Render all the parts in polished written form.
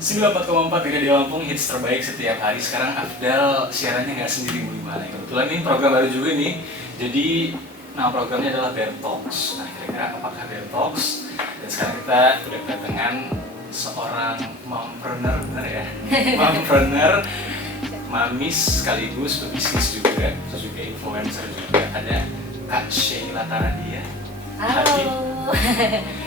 94,4 di Radio Lampung, hits terbaik setiap hari. Sekarang Afdal siarannya nggak sendiri Bu Imana. Kebetulan ini program baru juga nih. Jadi nama programnya adalah Bear Talks. Nah, kira-kira apakah Bear Talks? Dan sekarang kita udah kedatangan seorang mompreneur, benar ya? Mompreneur, mamis sekaligus pebisnis juga, terus juga influencer juga. Ada Kak Sheila Taradia. Halo.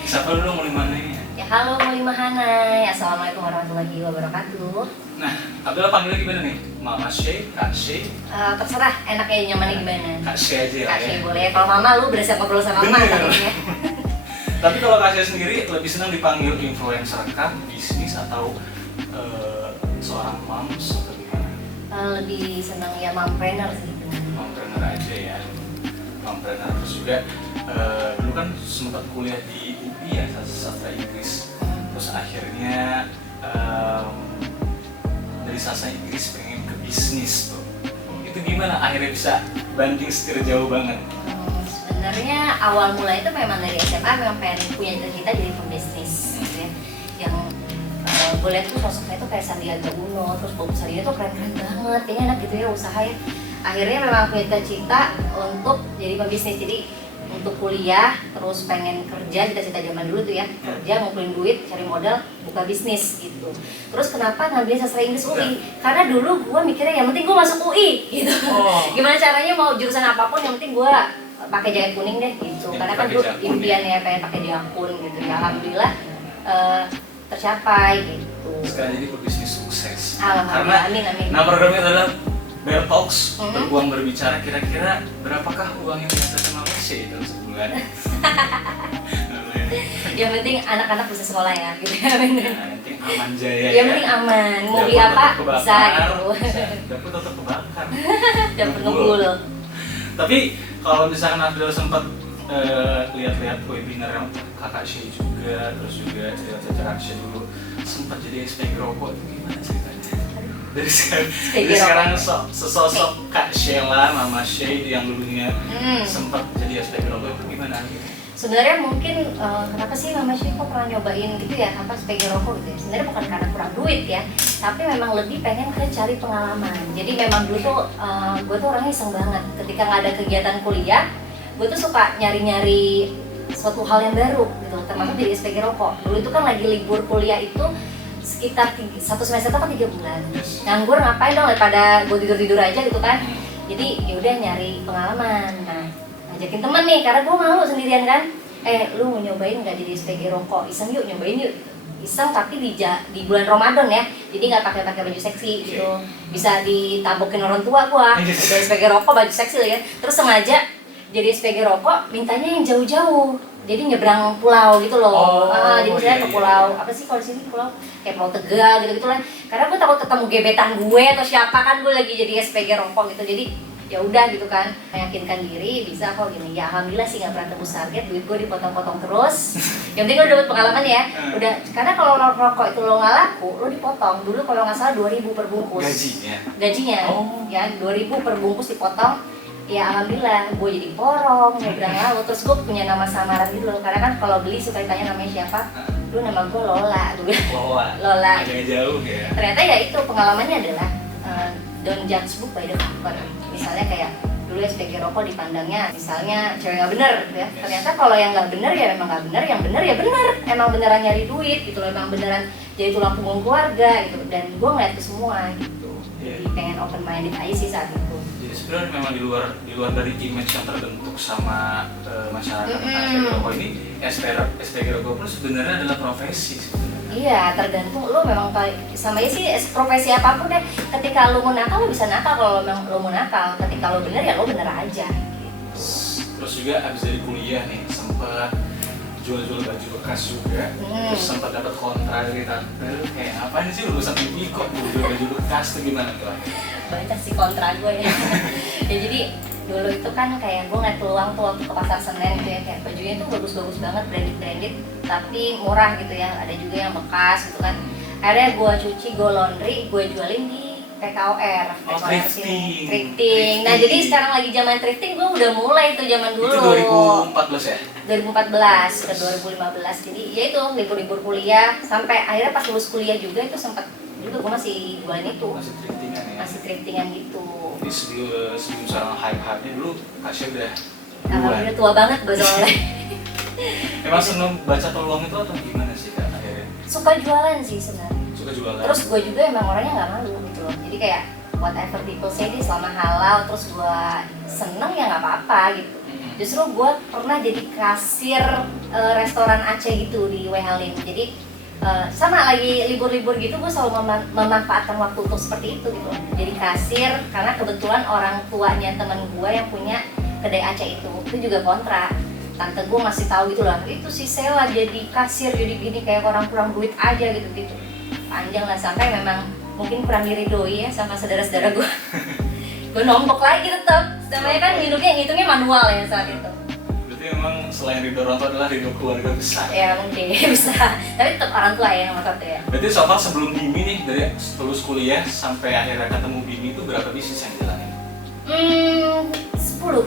Siapa dulu mau dimana ini? Ya halo Mulima Hanai. Assalamualaikum warahmatullahi wabarakatuh. Nah, Abdul panggilnya gimana nih? Mama Shay, Kak Shay? Terserah enaknya nyamannya gimana. Kak Shay aja Kak ya. Shay boleh. Kalau Mama lu berasa ngobrol sama Mama katanya. Tapi kalau Kak Shay sendiri lebih senang dipanggil influencer kah, bisnis atau seorang moms atau gimana? Lebih senang ya mompreneur sih. Mompreneur aja ya. Mompreneur terus juga dulu kan sempat kuliah di UI ya, sastra Inggris. Terus akhirnya dari sastra Inggris pengen ke bisnis tuh. Itu gimana akhirnya bisa banting setir jauh banget? Sebenarnya awal mulai itu memang dari SMA memang pengen punya cita-cita jadi pembisnis gitu ya. Yang gue lihat tuh sosoknya tuh kayak Sandiaga Uno, terus Bob Sari itu keren-keren banget, kayaknya enak gitu ya usaha ya. Akhirnya memang punya cita-cita untuk jadi pembisnis, jadi untuk kuliah, terus pengen kerja, cita-cita zaman dulu tuh ya, kerja ngumpulin duit, cari modal, buka bisnis gitu. Terus kenapa ngambil sastra Inggris UI? Karena dulu gue mikirnya yang penting gue masuk UI gitu. Gimana caranya mau jurusan apapun yang penting gue pakai jaket kuning deh gitu. Karena kan dulu impian ya pengen pakai jakun gitu. Ya alhamdulillah tercapai gitu. Sekarang jadi pebisnis sukses. Alhamdulillah, Karena amin. Nah, programnya adalah Bear Talks, beruang berbicara. Kira-kira berapakah uang yang dihasilkan Mama Shay dalam sebulan? Yang penting anak-anak bisa sekolah ya gitu ya. Yang penting aman jaya. Yang penting aman, mau beli apa bisa gitu. Dapur tetap kebakar. Dapur ngebul. Tapi kalau misalkan Afdal sempat lihat-lihat webinar yang Kakak Shay juga, terus juga cerita-cerita Kak Shay dulu sempat jadi SPG rokok, itu gimana ceritanya? Dari sekarang sesosok Kak Sheila, Mama Shay yang dulunya sempat jadi SPG rokok, itu gimana? Sebenarnya mungkin kenapa sih Mama Shay kok pernah nyobain gitu ya apa SPG rokok gitu ya? Sebenarnya bukan karena kurang duit ya, tapi memang lebih pengen ke cari pengalaman. Jadi memang dulu tuh gue tuh orangnya iseng banget. Ketika nggak ada kegiatan kuliah, gue tuh suka nyari-nyari suatu hal yang baru gitu, termasuk jadi SPG rokok. Dulu itu kan lagi libur kuliah itu sekitar satu semester itu kan 3 bulan. Nganggur ngapain dong daripada gue tidur-tidur aja gitu kan. Jadi yaudah nyari pengalaman. Nah, ngajakin temen nih karena gue malu sendirian kan. Lu mau nyobain nggak jadi SPG rokok? Iseng yuk, nyobain yuk. Iseng tapi di bulan Ramadan ya. Jadi nggak pakai baju seksi gitu. Bisa ditabokin orang tua gue. Jadi SPG rokok baju seksi lah ya. Terus sengaja jadi SPG rokok mintanya yang jauh-jauh. Jadi nyebrang pulau gitu loh. Jadi saya ke pulau apa sih kalau di sini pulau kayak Pulau Tegal gitu lah. Karena gue takut ketemu gebetan gue atau siapa kan, gue lagi jadi SPG rokok gitu. Jadi ya udah gitu kan, meyakinkan diri bisa kok gini. Ya alhamdulillah sih nggak pernah tembus target, duit gue dipotong-potong terus. Yang penting lo dapat pengalaman ya. Udah, karena kalau rokok itu lo nggak laku, lo dipotong. Dulu kalau nggak salah 2.000 per bungkus. Gajinya. Ya 2.000 per bungkus dipotong. Ya alhamdulillah, gue jadi porong, nyebrang laut, terus gue punya nama samaran gitu loh. Karena kan kalau beli suka ditanya namanya siapa, dulu nama gue Lola. Lola. Agak jauh ya. Ternyata ya itu pengalamannya adalah don't judge book by the cover. Misalnya kayak dulu SPG rokok dipandangnya misalnya cewek nggak bener ya. Ternyata kalau yang nggak bener ya memang nggak bener, yang bener ya bener. Emang beneran nyari duit gitu loh, emang beneran jadi tulang punggung keluarga gitu. Dan gue ngeliat ke semua gitu. Jadi pengen open minded aja sih saat itu. Jadi sebenarnya memang di luar dari image yang terbentuk sama masyarakat SPG rokok ini, SPG rokok pun sebenarnya adalah profesi sebenarnya. Iya, tergantung lo memang sama aja sih profesi apapun deh. Ketika lo mau nakal lo bisa nakal, kalau memang lo mau nakal. Ketika lo bener ya lo bener aja. Terus juga abis dari kuliah nih sempat jual-jual baju bekas juga. Terus sempat dapat kontra dari tante, kayak apa sih lulusan ini kok jual baju bekas tuh gimana tuh? Banyak sih kontra gue ya. Ya jadi dulu itu kan kayak gue ngeliat peluang tuh waktu ke pasar Senen gitu ya, kayak bajunya tuh bagus-bagus banget, branded tapi murah gitu ya, ada juga yang bekas gitu kan. Akhirnya gue cuci, gue laundry, gue jualin di PKOR. Thrifting. Nah jadi sekarang lagi zaman thrifting, gue udah mulai tuh zaman dulu. Itu 2014 ya? 2014 ke 2015. Jadi ya itu libur-libur kuliah sampai akhirnya pas lulus kuliah juga itu sempat juga gue masih jualan itu. Masih thriftingan ya? Masih thriftingan gitu. Jadi sebelum sekarang hype-hype-nya dulu Kasya udah Udah tua banget gue soalnya. Emang seneng baca peluang itu atau gimana sih Kak akhirnya? Suka jualan sih sebenarnya. Suka jualan? Terus gue juga emang orangnya nggak malu gitu loh. Jadi kayak whatever people say ini selama halal, terus gue seneng ya nggak apa-apa gitu. Justru gue pernah jadi kasir restoran Aceh gitu di Wehalim. Jadi sama lagi libur-libur gitu gue selalu memanfaatkan waktu untuk seperti itu gitu. Jadi kasir karena kebetulan orang tuanya temen gue yang punya kedai Aceh itu juga kontra. Tante gue masih tahu gitu lah, itu si Sela jadi kasir jadi gini kayak orang kurang duit aja gitu. Panjang lah sampai memang mungkin kurang diridoi ya sama saudara-saudara gue. Gue nombok lagi tetap. Namanya kan ngitungnya manual ya saat itu. Berarti memang selain ridho orang tua adalah ridho keluarga besar. Ya mungkin bisa. Tapi tetap orang tua ya nomor satu ya. Berarti so far sebelum Bimi nih dari lulus kuliah sampai akhirnya ketemu Bimi itu berapa bisnis yang jalanin? 10.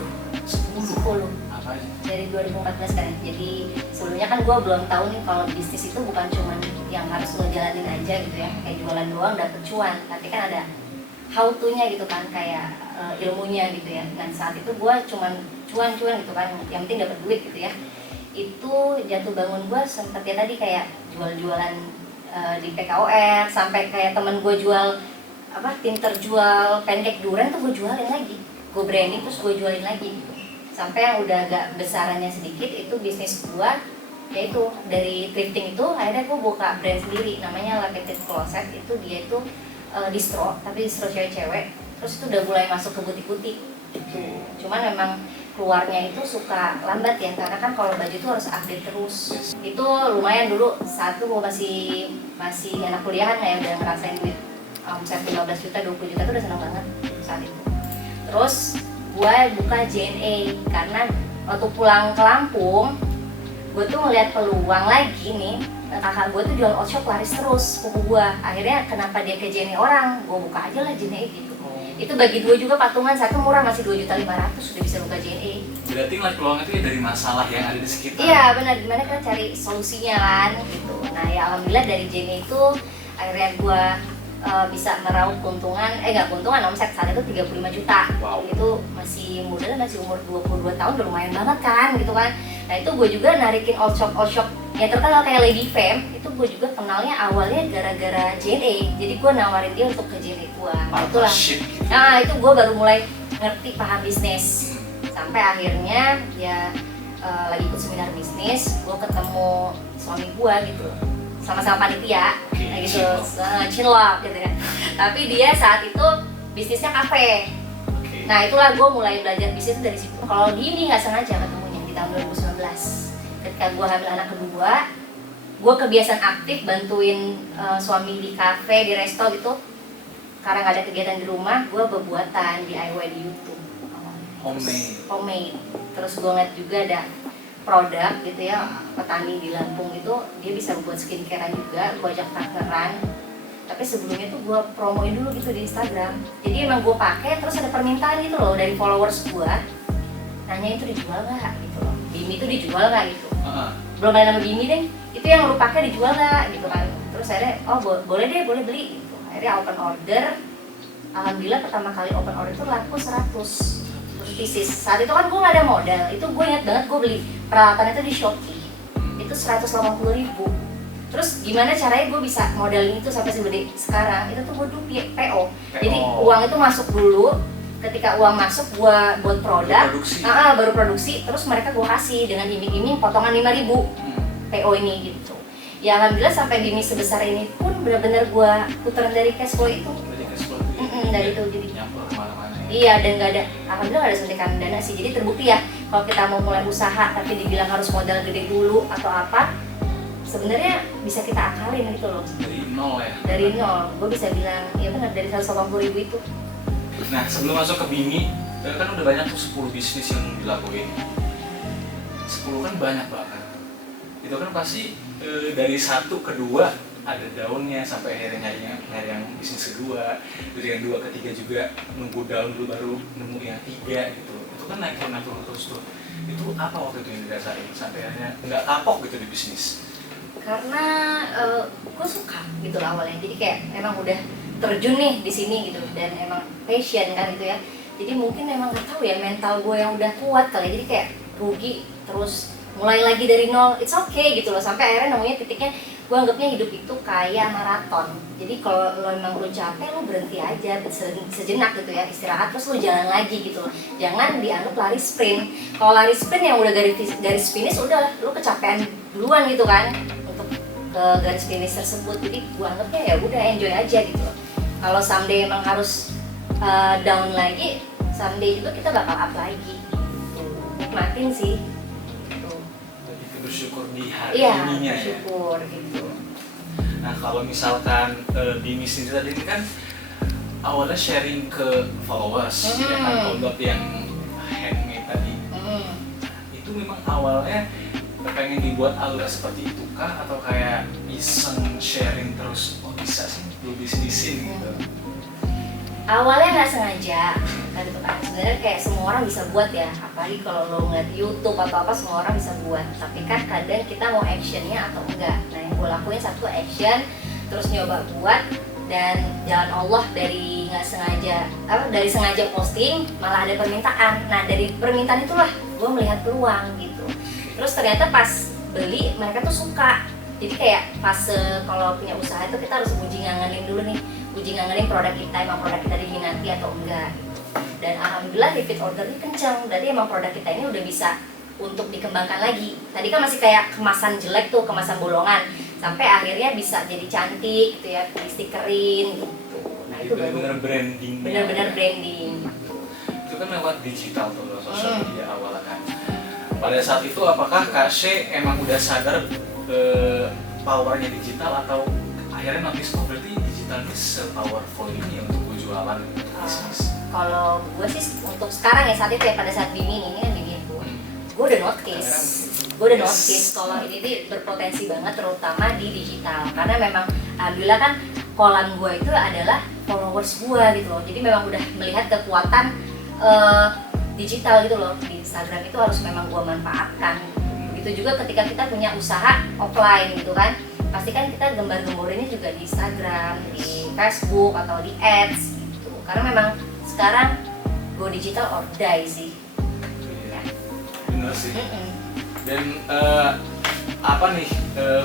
Apa aja? Dari 2014 kan. Jadi sebelumnya kan gue belum tahu nih kalau bisnis itu bukan cuma yang harus lo jalanin aja gitu ya. Kayak jualan doang dapet cuan. Tapi kan ada how to-nya gitu kan, kayak ilmunya gitu ya. Dan saat itu gue cuman cuan-cuan gitu kan, yang penting dapat duit gitu ya. Itu jatuh bangun gue sempet ya tadi kayak jual-jualan di PKOR, sampai kayak temen gue jual Pinter jual pancake durian tuh gue jualin lagi, gue branding terus gue jualin lagi gitu. Sampai yang udah agak besarannya sedikit itu bisnis gue, yaitu dari thrifting itu akhirnya gue buka brand sendiri namanya Lapetit Closet. Itu dia itu distro, tapi distro cewek-cewek. Terus itu udah mulai masuk ke butik-butik gitu. Cuman memang keluarnya itu suka lambat ya, karena kan kalau baju itu harus update terus. Itu lumayan dulu, saat itu gue masih anak kuliahan ya, udah ngerasain duit omset 15 juta, 20 juta itu udah seneng banget saat itu. Terus gue buka JNE karena waktu pulang ke Lampung gue tuh ngeliat peluang lagi nih, kakak gue tuh jual outshop laris terus pupu gue. Akhirnya kenapa dia ke JNE orang, gue buka aja lah JNE gitu. Itu bagi dua juga patungan, satu murah masih 2.500.000 udah bisa buka JNE. Berarti ngeliat peluang itu ya dari masalah yang ada di sekitar. Iya benar, gimana kan cari solusinya kan gitu. Nah ya alhamdulillah dari JNE itu akhirnya gue bisa meraup keuntungan, omset saat itu 35 juta. Wow. Itu masih muda, masih umur 22 tahun, udah lumayan banget kan gitu kan. Nah itu gue juga narikin old shop yang terkenal kayak Lady Femme. Itu gue juga kenalnya awalnya gara-gara JNE. Jadi gue nawarin dia untuk ke JNE gue. Itulah. Nah itu gue baru mulai ngerti paham bisnis. Sampai akhirnya ya lagi ikut seminar bisnis, gue ketemu suami gue gitu. Sama-sama panitia, gitu, cinlok gitu kan. Tapi dia saat itu bisnisnya kafe. Nah itulah gue mulai belajar bisnis dari situ. Kalau gini nggak sengaja ketemunya di tahun 2019. Ketika gue hamil anak kedua, gue kebiasaan aktif bantuin suami di kafe, di resto gitu. Karena nggak ada kegiatan di rumah, gue berbuatan DIY di YouTube. Homemade. Terus gue ngeliat juga ada produk gitu ya, petani di Lampung itu dia bisa buat skincare juga, gue ajak partneran. Tapi sebelumnya tuh gue promoin dulu gitu di Instagram. Jadi emang gue pakai, terus ada permintaan gitu loh dari followers gue, nanya itu dijual nggak gitu loh, Bimi itu dijual nggak gitu. Belum ada nama Bimi deh, itu yang lu pakai dijual nggak gitu kan. Terus akhirnya boleh deh, boleh beli gitu. Akhirnya open order. Alhamdulillah pertama kali open order itu laku 100 pieces. Saat itu kan gue gak ada modal, itu gue ingat banget gue beli peralatan itu di Shopee itu 180.000. Terus gimana caranya gue bisa modalin itu sampai segede sekarang? Itu tuh gue dulu PO. Jadi uang itu masuk dulu, ketika uang masuk gue buat produk, baru produksi, terus mereka gue kasih dengan iming-iming potongan 5.000 PO ini gitu. Ya alhamdulillah sampai Bimi sebesar ini pun benar-benar gue puteran dari cash flow itu. Dari itu jadi nyampur kemana-mana ya? Iya, dan nggak ada, alhamdulillah nggak ada suntikan dana sih. Jadi terbukti ya kalau kita mau mulai usaha tapi dibilang harus modal gede dulu atau apa, sebenarnya bisa kita akalin gitu loh. Dari nol ya? Dari nol, gue bisa bilang ya benar dari 180.000 itu. Nah sebelum masuk ke Bimi, kan udah banyak tuh 10 bisnis yang dilakuin. 10 kan banyak banget. Itu kan pasti dari 1 ke 2 ada daunnya, sampai akhirnya nyari yang bisnis kedua, dari yang 2 ke 3 juga nunggu daun dulu baru nemu yang 3 gitu. Itu kan naik turun terus tuh. Itu apa waktu itu yang dirasain sampai akhirnya nggak kapok gitu di bisnis? Karena gue suka gitu lah awalnya, jadi kayak emang udah terjun nih di sini gitu, dan emang passion kan gitu ya. Jadi mungkin emang nggak tahu ya, mental gue yang udah kuat kali, jadi kayak rugi terus mulai lagi dari nol, it's okay gitu loh, sampai akhirnya nemunya titiknya gue anggapnya hidup itu kayak maraton. Jadi kalau lo emang lo capek, lo berhenti aja sejenak gitu ya, istirahat, terus lo jalan lagi gitu loh. Jangan dianggap lari sprint. Kalau lari sprint yang udah garis finish, udah lo kecapean duluan gitu kan untuk ke garis finish tersebut. Jadi gue anggapnya ya udah enjoy aja gitu loh. Kalau someday emang harus down lagi, someday juga kita bakal up lagi gitu. Nikmatin sih gitu. Jadi bersyukur di hari Iya, ininya ya. bersyukur gitu. Nah kalau misalkan Bimi sendiri tadi ini kan awalnya sharing ke followers, ya kan produk yang handmade tadi. Itu memang awalnya pengen dibuat alur seperti itu kah, atau kayak iseng sharing terus, oh bisa sih lu bisnisin gitu? Awalnya nggak sengaja kan itu kan, sebenarnya kayak semua orang bisa buat ya, apalagi kalau lo ngeliat YouTube atau apa, semua orang bisa buat. Tapi kan kadang kita mau actionnya atau enggak. Nah yang gue lakuin satu action, terus nyoba buat, dan jalan Allah dari nggak sengaja dari sengaja posting malah ada permintaan. Nah dari permintaan itulah gue melihat peluang gitu. Terus ternyata pas beli mereka tuh suka. Jadi kayak fase kalau punya usaha itu kita harus uji ngangenin dulu nih, uji ngangenin produk kita, emang produk kita diminati atau enggak gitu. Dan alhamdulillah repeat ordernya kencang, berarti emang produk kita ini udah bisa untuk dikembangkan lagi. Tadi kan masih kayak kemasan jelek tuh, kemasan bolongan, sampai akhirnya bisa jadi cantik gitu ya, di stikerin gitu. Nah itu benar-benar branding. Benar-benar branding. Itu kan lewat digital tuh, sosial media awalnya kan. Pada saat itu apakah Kashe emang udah sadar powernya digital, atau akhirnya notice oh berarti digital ini se-powerful ini ya untuk gue jualan bisnis? Kalau gue sih untuk sekarang ya, saat itu ya, pada saat Bimi ini kan Bimi gue udah notice kalau ini tuh berpotensi banget, terutama di digital, karena memang alhamdulillah kan kolam gue itu adalah followers gue gitu loh, jadi memang udah melihat kekuatan digital gitu loh. Di Instagram itu harus memang gue manfaatkan. Begitu juga ketika kita punya usaha offline gitu kan, pasti kan kita gembar-gemborinnya juga di Instagram, di Facebook atau di ads gitu, karena memang sekarang go digital or die sih. Iya, bener sih. Dan apa nih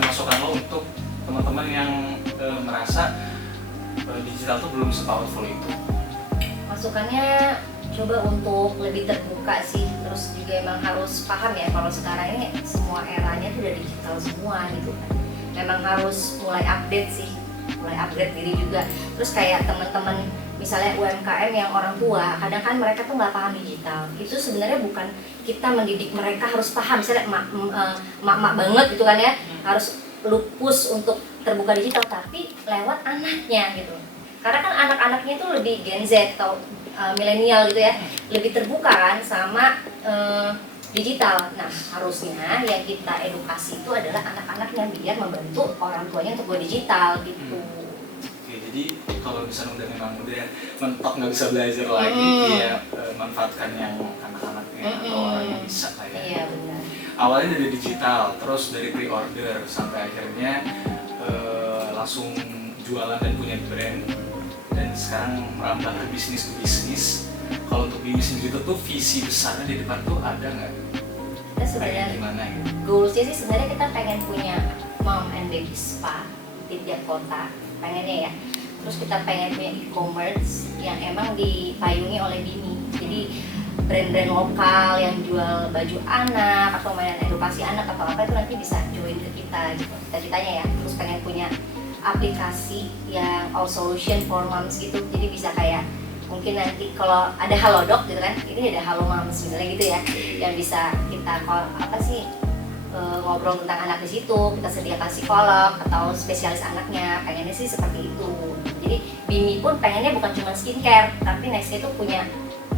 masukan lo untuk teman-teman yang merasa digital tuh belum se-powerful itu? Masukannya coba untuk lebih terbuka sih, terus juga emang harus paham ya kalau sekarang ini semua eranya tuh udah digital semua gitu kan. Memang harus mulai update sih, mulai upgrade diri juga. Terus kayak teman-teman misalnya UMKM yang orang tua, kadang kan mereka tuh nggak paham digital. Itu sebenarnya bukan kita mendidik mereka harus paham, misalnya mak banget gitu kan ya, harus lupus untuk terbuka digital, tapi lewat anaknya gitu. Karena kan anak-anaknya itu lebih Gen Z atau milenial gitu ya, lebih terbuka kan sama digital. Nah harusnya yang kita edukasi itu adalah anak-anaknya, biar membantu orang tuanya untuk go digital gitu. Oke, jadi kalau misalnya udah memang udah mentok nggak bisa belajar lagi, ya manfaatkan yang anak-anaknya atau orang yang bisa lah ya. Iya benar. Awalnya dari digital, terus dari pre-order sampai akhirnya langsung jualan dan punya brand, dan sekarang merambah ke bisnis. Kalau untuk Bimi sendiri tuh visi besarnya di depan tuh ada nggak? Kita sebenarnya gimana gitu? goalsnya sih sebenarnya kita pengen punya mom and baby spa di tiap kota, pengennya ya. Terus kita pengen punya e-commerce yang emang dipayungi oleh Bimi. Jadi brand-brand lokal yang jual baju anak atau mainan edukasi anak atau apa itu nanti bisa join ke kita gitu. Cita-citanya ya. Terus pengen punya aplikasi yang all solution for moms gitu. Jadi bisa kayak mungkin nanti kalau ada Halodoc gitu kan, ini ada Halo Moms misalnya gitu ya, yang bisa kita ngobrol tentang anak di situ, kita sediakan psikolog atau spesialis anaknya, pengennya sih seperti itu. Jadi Bimi pun pengennya bukan cuma skincare, tapi nextnya itu punya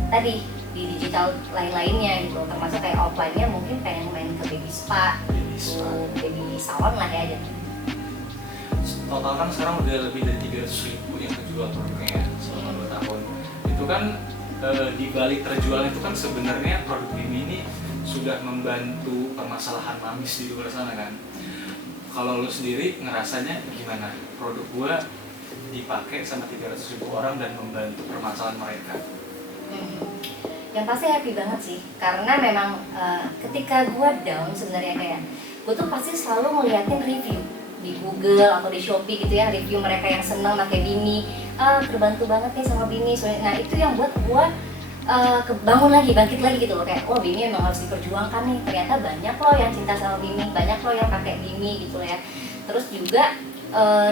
tadi di digital lain-lainnya gitu, termasuk kayak offline-nya mungkin pengen main ke baby spa, baby salon lah ya. Total kan sekarang udah lebih dari 300.000 yang menjual produknya selama 2 tahun. Itu kan di balik terjualnya itu kan sebenarnya produk Bimi ini sudah membantu permasalahan mamis di luar sana kan. Kalau lo sendiri ngerasanya gimana? Produk gua dipakai sama 300.000 orang dan membantu permasalahan mereka. Yang pasti happy banget sih, karena memang ketika gue down sebenarnya kayak gue tuh pasti selalu ngeliatin review di Google atau di Shopee gitu ya, review mereka yang seneng pakai Bimi, terbantu banget nih sama Bimi. Nah itu yang buat gue kebangun lagi, bangkit lagi gitu loh, kayak oh Bimi emang harus diperjuangkan nih, ternyata banyak loh yang cinta sama Bimi, banyak loh yang pakai Bimi gitu ya. Terus juga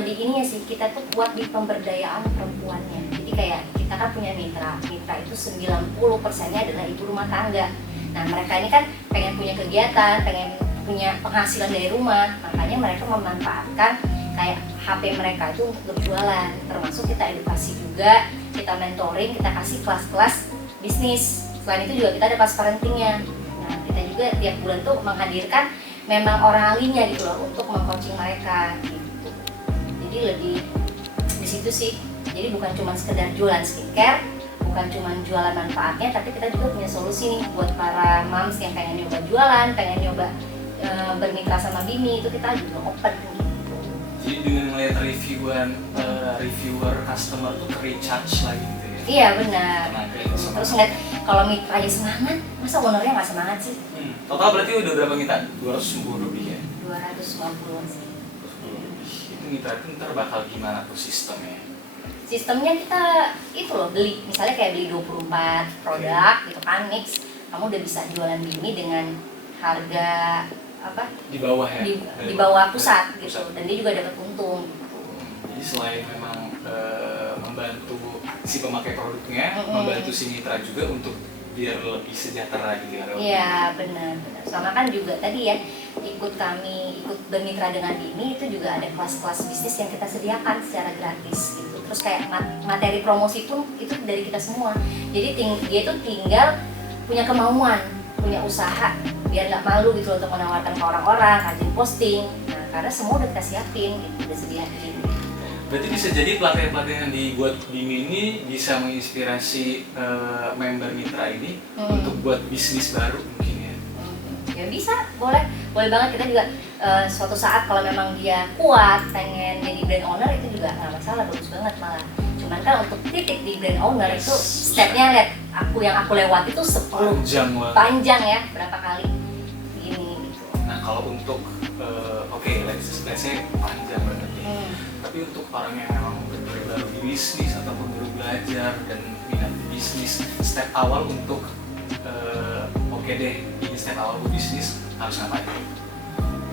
di ininya sih, kita tuh kuat di pemberdayaan perempuannya. Jadi kayak kita kan punya mitra itu 90%-nya adalah ibu rumah tangga. Nah mereka ini kan pengen punya kegiatan, pengen punya penghasilan dari rumah, makanya mereka memanfaatkan kayak HP mereka itu untuk berjualan. Termasuk kita edukasi juga, kita mentoring, kita kasih kelas-kelas bisnis. Selain itu juga kita ada kelas parentingnya. Nah kita juga tiap bulan tuh menghadirkan memang orang ahlinya gitu loh untuk meng-coaching mereka gitu. Jadi lebih di situ sih. Jadi bukan cuma sekedar jualan skincare, bukan cuma jualan manfaatnya, tapi kita juga punya solusi nih buat para moms yang pengen nyoba jualan, pengen nyoba bermitra sama Bimi, itu kita juga open gitu. Jadi dengan melihat reviewer customer tuh recharge lagi gitu ya? Iya benar. Terus ngeliat kalau mitranya semangat, masa ownernya nggak semangat sih? Total berarti udah berapa mitra? 250 lebih ya? 250 sih. 250 lebih. Itu mitra itu ntar bakal gimana tuh sistemnya? Sistemnya kita itu loh, beli misalnya kayak beli 24 produk gitu kan, mix, kamu udah bisa jualan Bimi dengan harga apa? Di bawah ya? Di bawah pusat gitu, dan dia juga dapat untung gitu. Jadi selain memang membantu si pemakai produknya, membantu si mitra juga untuk biar lebih sejahtera gitu ya? Iya benar. Sama kan juga tadi ya, ikut bermitra dengan Bimi itu juga ada kelas-kelas bisnis yang kita sediakan secara gratis gitu. Terus kayak materi promosi pun itu dari kita semua. Jadi dia tuh tinggal punya kemauan, punya usaha, biar nggak malu gitu untuk menawarkan ke orang-orang, rajin posting. Nah karena semua udah kita siapin, gitu, udah sediain. Berarti bisa jadi pelatihan-pelatihan yang dibuat Bimi ini bisa menginspirasi member mitra ini untuk buat bisnis baru mungkin ya? Ya bisa, boleh banget. Kita juga suatu saat kalau memang dia kuat pengen jadi brand owner itu juga nggak masalah, bagus banget malah. Cuman kan untuk titik di brand owner itu stepnya lihat yang aku lewat itu 10 panjang ya, berapa kali gini gitu. Nah kalau untuk let's say panjang banget ya. Tapi untuk orang yang memang baru di bisnis ataupun baru belajar dan minat di bisnis, step awal untuk ini step awal buat bisnis harus ngapain?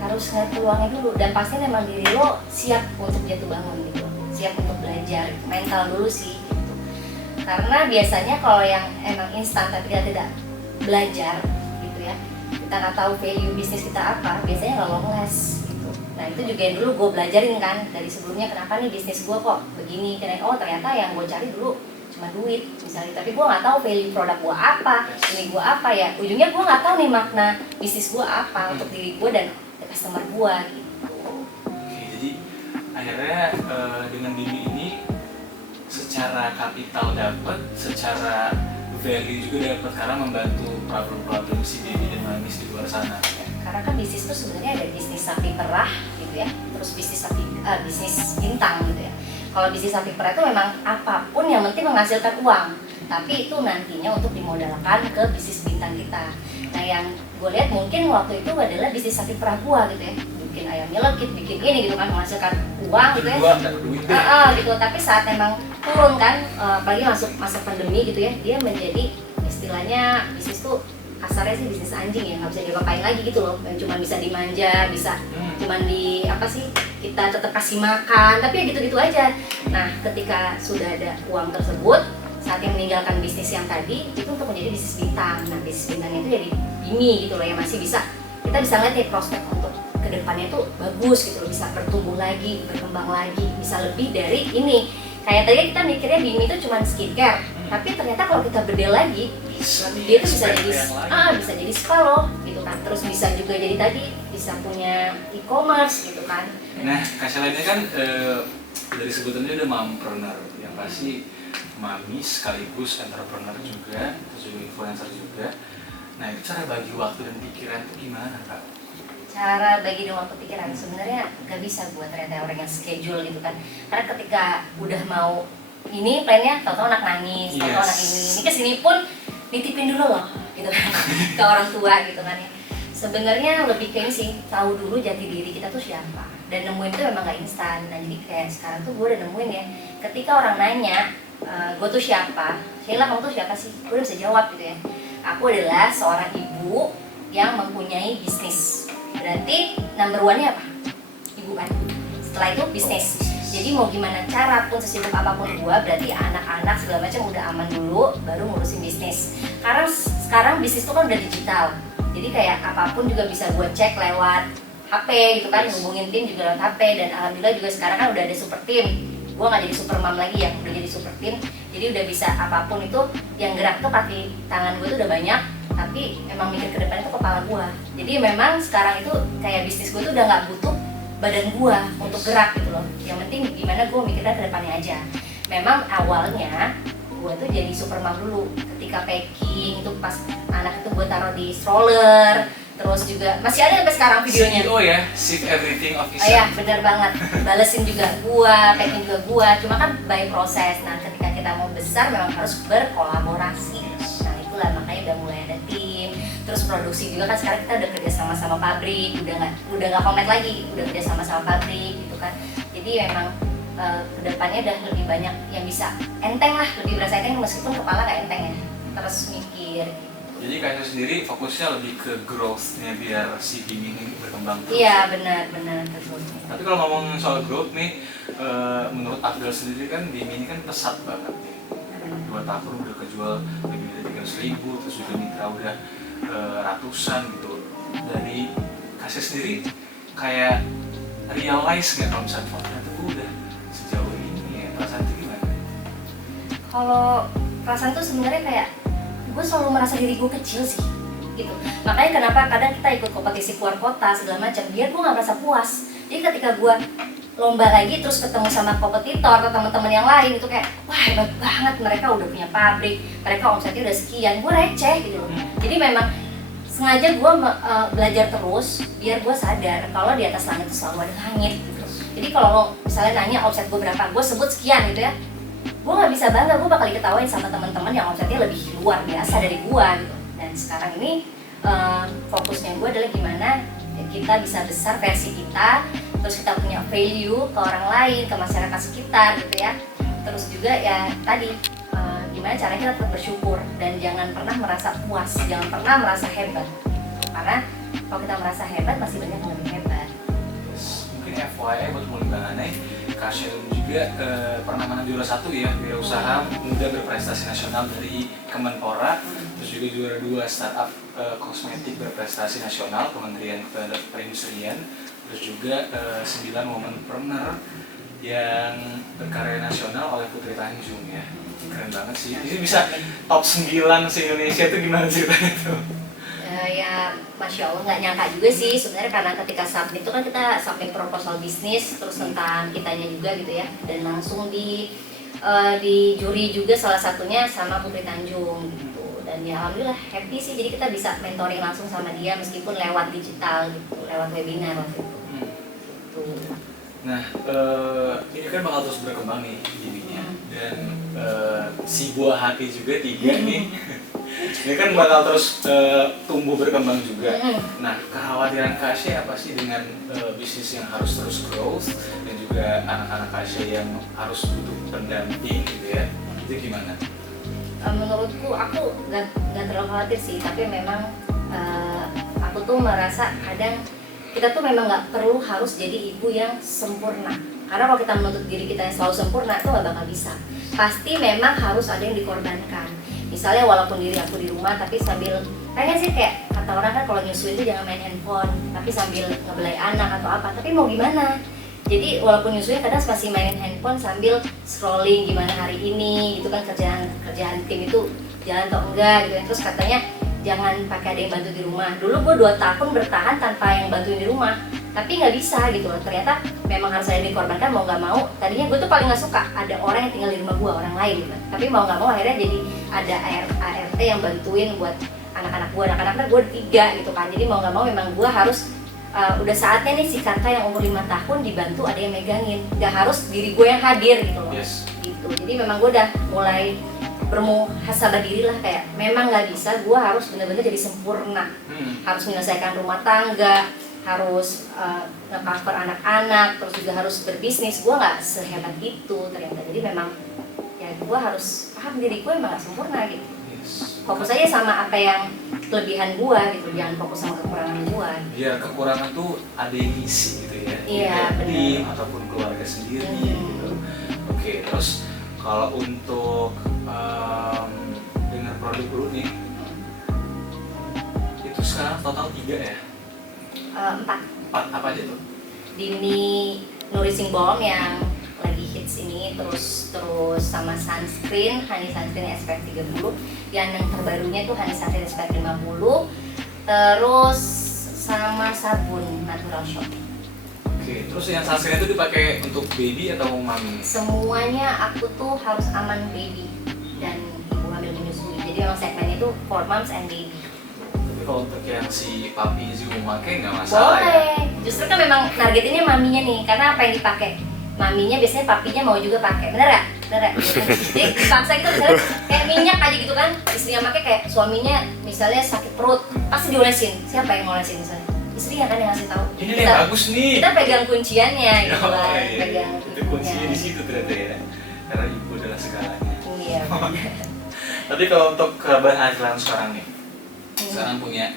Harus ngeliat peluangnya dulu, dan pasti memang diri lo siap untuk jatuh bangun gitu, siap untuk belajar, mental dulu sih gitu. Karena biasanya kalau yang emang instan tapi kita tidak belajar gitu ya, kita nggak tahu value bisnis kita apa, biasanya nggak long last gitu. Nah itu juga yang dulu gue belajarin kan dari sebelumnya, kenapa nih bisnis gue kok begini, oh ternyata yang gue cari dulu cuma duit misalnya, tapi gue nggak tahu value produk gue apa, ini gue apa ya, ujungnya gue nggak tahu nih makna bisnis gue apa untuk diri gue dan customer gue gitu. Oke, jadi akhirnya dengan Bimi ini secara kapital dapat, secara value juga dapat karena membantu problem-problem si baby dan mamis di luar sana. Karena kan bisnis itu sebenarnya ada bisnis sapi perah gitu ya, terus bisnis bintang gitu ya. Kalau bisnis sapi perah itu memang apapun yang penting menghasilkan uang, tapi itu nantinya untuk dimodalkan ke bisnis bintang kita. Nah yang gue lihat mungkin waktu itu adalah bisnis sapi perah gua gitu ya, bikin ayam nyelekit, bikin ini gitu kan, menghasilkan uang gitu ya. Gitu. Tapi saat memang turun kan, apalagi masuk masa pandemi gitu ya, dia menjadi istilahnya bisnis tuh kasarnya sih bisnis anjing ya, nggak bisa diapain lagi gitu loh, yang cuma bisa dimanja, bisa cuman di apa sih, kita tetap kasih makan, tapi ya gitu-gitu aja. Nah ketika sudah ada uang tersebut, saat yang meninggalkan bisnis yang tadi itu untuk menjadi bisnis bintang. Nah bisnis bintangnya itu jadi Bimi gitu loh, yang masih bisa, kita bisa lihat ya prospek untuk kedepannya itu bagus gitu loh, bisa bertumbuh lagi, berkembang lagi, bisa lebih dari ini. Kayak tadi kita mikirnya Bimi itu cuma skincare, tapi ternyata kalau kita bedel lagi, dia tuh bisa jadi spa loh gitu kan, terus bisa juga jadi tadi bisa punya e-commerce gitu kan. Nah Kak Sheila ini kan dari sebutannya udah mompreneur, yang pasti mami sekaligus entrepreneur juga, terus juga influencer juga. Nah itu cara bagi waktu dan pikiran tuh gimana Kak? Cara bagi dong waktu pikiran sebenarnya nggak bisa gue ternyata orang yang schedule gitu kan, karena ketika udah mau ini plannya tau-tau anak nangis, tau-tau anak ini kesini pun nitipin dulu loh gitu kan ke orang tua gitu kan ya. Sebenarnya lebih kayak ini sih, tahu dulu jati diri kita tuh siapa, dan nemuin itu memang gak instan. Nah jadi kayak sekarang tuh gue udah nemuin ya, ketika orang nanya gue tuh siapa, Sheila kamu tuh siapa sih, gue udah bisa jawab gitu ya. Aku adalah seorang ibu yang mempunyai bisnis. Berarti number one-nya apa? Ibu kan. Setelah itu bisnis. Jadi mau gimana cara pun, sesibuk apapun gua, berarti anak-anak segala macam udah aman dulu, baru ngurusin bisnis. Karena sekarang bisnis itu kan udah digital. Jadi kayak apapun juga bisa gua cek lewat HP gitu kan, hubungin tim juga lewat HP, dan alhamdulillah juga sekarang kan udah ada super team. Gua nggak jadi super mom lagi ya, udah jadi super team. Jadi udah bisa apapun itu yang gerak tuh kaki tangan gue tuh udah banyak, tapi emang mikir ke depan itu kepala gua. Jadi memang sekarang itu kayak bisnis gue tuh udah nggak butuh badan gua untuk gerak gitu loh. Yang penting gimana gua mikirnya ke depannya aja. Memang awalnya gua tuh jadi super mom dulu. Ketika packing itu pas anak itu gua taruh di stroller, terus juga masih ada sampai sekarang videonya. CEO ya, Chief Everything Officer. Oh iya, benar banget. Balesin juga gua, packing juga gua. Cuma kan by proses. Nah, ketika kita mau besar memang harus berkolaborasi. Nah, itulah makanya udah mulai ada tim. Terus produksi juga kan sekarang kita udah kerja sama pabrik, udah nggak komet lagi, udah kerja sama pabrik gitu kan. Jadi memang kedepannya udah lebih banyak yang bisa enteng lah, lebih berasa enteng meskipun kepala nggak enteng ya. Terus mikir. Jadi kayaknya sendiri fokusnya lebih ke growth-nya biar si Bini ini berkembang terus. Iya benar terus. Tapi kalau ngomong soal growth nih, menurut Afdal sendiri kan Bini ini kan pesat banget nih. 2 tahun udah kejual lebih dari 300.000, terus juga mitra udah ratusan gitu. Dari kasih sendiri kayak realize nggak kalau misalnya ternyata gue udah sejauh ini ya, perasaan itu gimana? Kalau perasaan tuh sebenarnya kayak gue selalu merasa diri gue kecil sih gitu. Makanya kenapa kadang kita ikut kompetisi keluar kota segala macam, biar gue nggak merasa puas. Jadi ketika gue lomba lagi terus ketemu sama kompetitor atau teman-teman yang lain itu kayak wah hebat banget, mereka udah punya pabrik, mereka omsetnya udah sekian, gue receh gitu loh. Jadi memang sengaja gue belajar terus biar gue sadar kalau di atas langit itu selalu ada langit gitu. Jadi kalau lo misalnya nanya omset gue berapa, gue sebut sekian gitu ya, gue nggak bisa bangga, gue bakal diketawain sama teman-teman yang omsetnya lebih luar biasa dari gue gitu. Dan sekarang ini fokusnya gue adalah gimana kita bisa besar versi kita, terus kita punya value ke orang lain, ke masyarakat sekitar gitu ya. Terus juga ya tadi gimana caranya kita tetap bersyukur dan jangan pernah merasa puas, jangan pernah merasa hebat. Karena kalau kita merasa hebat masih banyak yang lebih hebat. Mungkin FYI buat mulai Kak Sheila juga pernah menang juara 1 ya, wirausaha muda berprestasi nasional dari Kemenpora, terus juga juara 2 startup kosmetik berprestasi nasional Kementerian Perindustrian, terus juga 9 womanpreneur yang berkarya nasional oleh Putri Tanjung ya. Keren banget sih. Ini bisa top 9 se-Indonesia itu gimana ceritanya tuh? Ya Masya Allah nggak nyangka juga sih sebenarnya, karena ketika submit itu kan kita submit proposal bisnis terus tentang kitanya juga gitu ya, dan langsung di juri juga salah satunya sama Putri Tanjung gitu. Dan ya alhamdulillah happy sih, jadi kita bisa mentoring langsung sama dia meskipun lewat digital gitu, lewat webinar waktu itu. Gitu. Nah, ini kan bakal terus berkembang nih jadinya, dan si buah hati juga 3 nih ini kan bakal terus tumbuh berkembang juga. Nah, kekhawatiran Kak Sheila apa sih dengan bisnis yang harus terus growth dan juga anak-anak Kak Sheila yang harus butuh pendamping gitu ya, itu gimana? Menurutku aku nggak terlalu khawatir sih, tapi memang aku tuh merasa kadang kita tuh memang nggak perlu harus jadi ibu yang sempurna, karena kalau kita menuntut diri kita yang selalu sempurna itu nggak bakal bisa. Pasti memang harus ada yang dikorbankan. Misalnya walaupun diri aku di rumah tapi sambil pengen sih kayak kata orang kan kalau nyusuin itu jangan main handphone tapi sambil ngebelai anak atau apa, tapi mau gimana. Jadi walaupun nyusuin kadang masih mainin handphone sambil scrolling gimana hari ini gitu kan, kerjaan tim itu jalan atau enggak gitu ya. Terus katanya jangan pakai ada yang bantu di rumah. Dulu gue 2 tahun bertahan tanpa yang bantuin di rumah, tapi nggak bisa gitu loh, ternyata memang harus ada yang dikorbankan mau nggak mau. Tadinya gue tuh paling nggak suka ada orang yang tinggal di rumah gue, orang lain gitu, tapi mau nggak mau akhirnya jadi ada ART yang bantuin buat anak-anak gue, anak-anaknya gue ada 3 gitu kan. Jadi mau nggak mau memang gue harus udah saatnya nih si kakak yang umur 5 tahun dibantu ada yang megangin, nggak harus diri gue yang hadir gitu loh. Gitu. Jadi memang gue udah mulai bermuhasabah diri lah, kayak memang nggak bisa, gue harus benar-benar jadi sempurna, harus menyelesaikan rumah tangga, harus nge-cover anak-anak, terus juga harus berbisnis. Gue nggak sehebat itu ternyata. Jadi memang ya gue harus paham diri gue emang nggak sempurna gitu. Fokus aja sama apa yang kelebihan gua gitu, jangan fokus sama kekurangan gua. Biar kekurangan tuh ada yang ngisi gitu ya. Iya, tim ataupun keluarga sendiri gitu. Oke, terus kalau untuk dengan produk dulu nih, itu sekarang total 3 ya? 4 apa aja tuh? Dini Nourishing Balm yang lagi hits ini, terus sama sunscreen, Honey Sunscreen SPF 30, yang terbarunya tuh Honey Sunscreen SPF 50, terus sama sabun Natural Shop. Oke, terus yang sunscreen itu dipakai untuk baby atau mami? Semuanya aku tuh harus aman baby dan ibu hamil menyusui. Jadi memang segmennya itu for moms and baby. Tapi kalau untuk yang si papi juga pakai nggak masalah. Boleh. Ya? Justru kan memang targetinnya maminya nih, karena apa yang dipakai? Maminya biasanya papinya mau juga pakai, bener gak? Bener gak? Jadi dipaksa gitu misalnya kayak minyak aja gitu kan, istrinya pakai, kayak suaminya misalnya sakit perut, pasti diolesin. Siapa yang ngolesin misalnya? Istrinya kan yang ngasih tahu. Ini yang bagus nih. Kita pegang kunciannya gitu Oh, kan, iya. pegang Itu kuncinya di situ ternyata ya, karena ibu adalah segalanya. Iya. Tapi kalau untuk keberhasilan sekarang nih, sekarang punya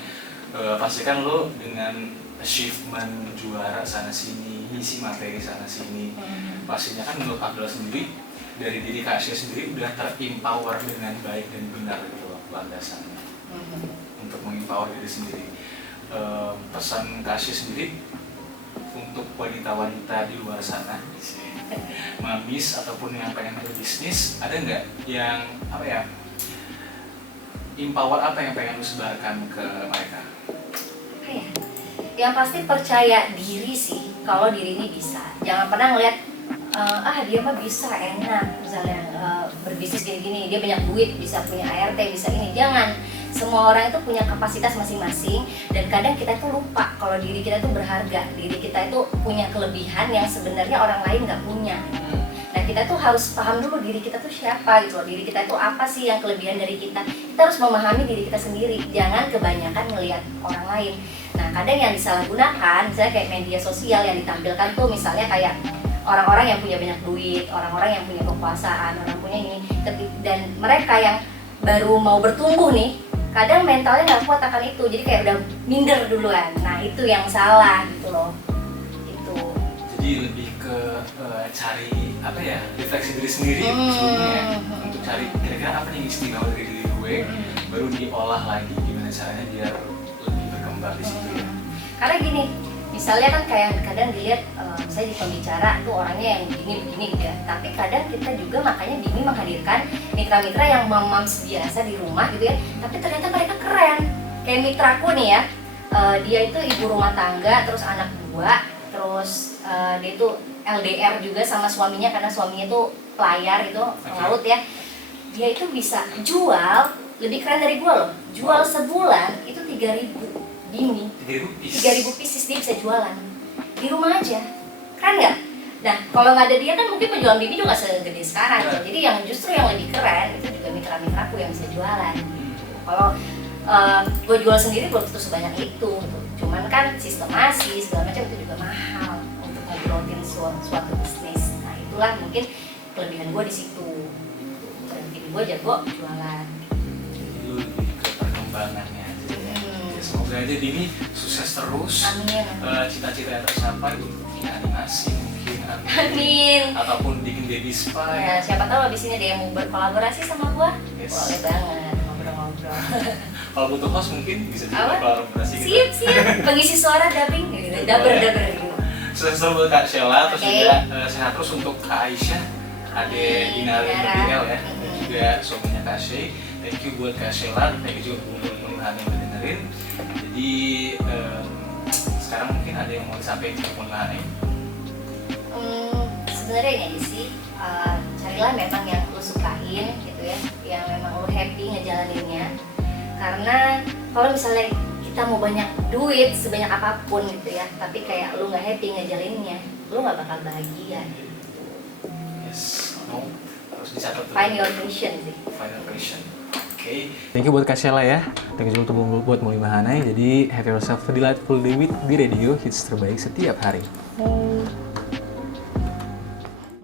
pastikan lo dengan achievement juara sana sini, ngisi materi sana sini, pastinya kan menurut Abdul sendiri dari diri Kak Asya sendiri udah ter-empower dengan baik dan benar gitu loh landasannya untuk mengempower diri sendiri. Pesan Kak Asya sendiri untuk wanita-wanita di luar sana, mamis ataupun yang pengen berbisnis, ada nggak yang apa ya, empower apa yang pengen lu sebarkan ke mereka? Yang pasti percaya diri sih, kalau diri ini bisa. Jangan pernah ngeliat dia mah bisa, enak misalnya berbisnis gini-gini, dia banyak duit, bisa punya ART, bisa ini. Jangan. Semua orang itu punya kapasitas masing-masing, dan kadang kita tuh lupa kalau diri kita tuh berharga, diri kita itu punya kelebihan yang sebenarnya orang lain nggak punya. Nah, kita tuh harus paham dulu diri kita tuh siapa gitu loh, diri kita tuh apa sih yang kelebihan dari kita. Kita harus memahami diri kita sendiri, jangan kebanyakan ngelihat orang lain. Nah, kadang yang disalahgunakan, misalnya kayak media sosial yang ditampilkan tuh misalnya kayak orang-orang yang punya banyak duit, orang-orang yang punya kekuasaan, orang punya ini, dan mereka yang baru mau bertumbuh nih, kadang mentalnya nggak kuat akan itu, jadi kayak udah minder duluan. Nah, itu yang salah gitu loh. Itu. Jadi lebih ke cari apa ya, refleksi diri sendiri sebelumnya ya, untuk cari kira-kira apa yang istimewa dari diri gue, baru diolah lagi gimana caranya biar lebih berkembang di situ ya. Karena gini, misalnya kan kayak kadang dilihat saya di pembicara tuh orangnya yang begini gitu ya, tapi kadang kita juga makanya Dini menghadirkan mitra-mitra yang mams biasa di rumah gitu ya, tapi ternyata mereka keren. Kayak mitraku nih ya, dia itu ibu rumah tangga, terus anak 2, terus dia itu LDR juga sama suaminya, karena suaminya tuh pelayar itu pelaut ya. Dia itu bisa jual lebih keren dari gua loh, jual sebulan itu 3.000 Dini, 3.000 pieces dia bisa jualan di rumah aja, keren nggak? Nah, kalau nggak ada dia kan mungkin penjualan Bibi juga segede sekarang. Jadi yang justru yang lebih keren itu juga mitra-mitraku yang bisa jualan. Kalau gue jual sendiri belum tentu sebanyak itu, cuman kan sistemasi segala macam itu juga mahal untuk ngegrowthin suatu bisnis. Nah, itulah mungkin kelebihan gue di situ. Kelebihan gue jago jualan. Jadi lu lebih ke perkembangannya aja ya. Semoga aja Dini sukses terus. Amin. Cita-cita yang tercapai mungkin animasi, mungkin Amin. ataupun bikin baby spa. Ya, siapa tahu abis ini ada yang mau berkolaborasi sama gua. Yes. Boleh banget ngobrol-ngobrol. Kalau butuh host mungkin bisa juga kolaborasi gitu. Siap. Pengisi suara dubbing gitu. Daber gitu. Sukses terus buat Kak Sheila, terus juga sehat terus untuk Kak Aisyah, Ade Dinari Nuril ya, dan juga suaminya Kak Shay. Thank you buat Kak Sheila, thank you juga buat teman-teman yang dengerin. Jadi sekarang mungkin ada yang mau disampaikan ke Mulihana nih? Sebenarnya ini aja sih, carilah memang yang lo sukain gitu ya, yang memang lo happy ngejalaninnya. Karena kalau misalnya kita mau banyak duit sebanyak apapun gitu ya, tapi kayak lo nggak happy ngejalaninnya, lo nggak bakal bahagia. Yes, no, harus dicatat dulu. Find your passion sih. Find your passion. Oke. Thank you buat Kak Sheila ya. Thank you juga buat Mulihana. Jadi have yourself a delightful day with di radio hits terbaik setiap hari.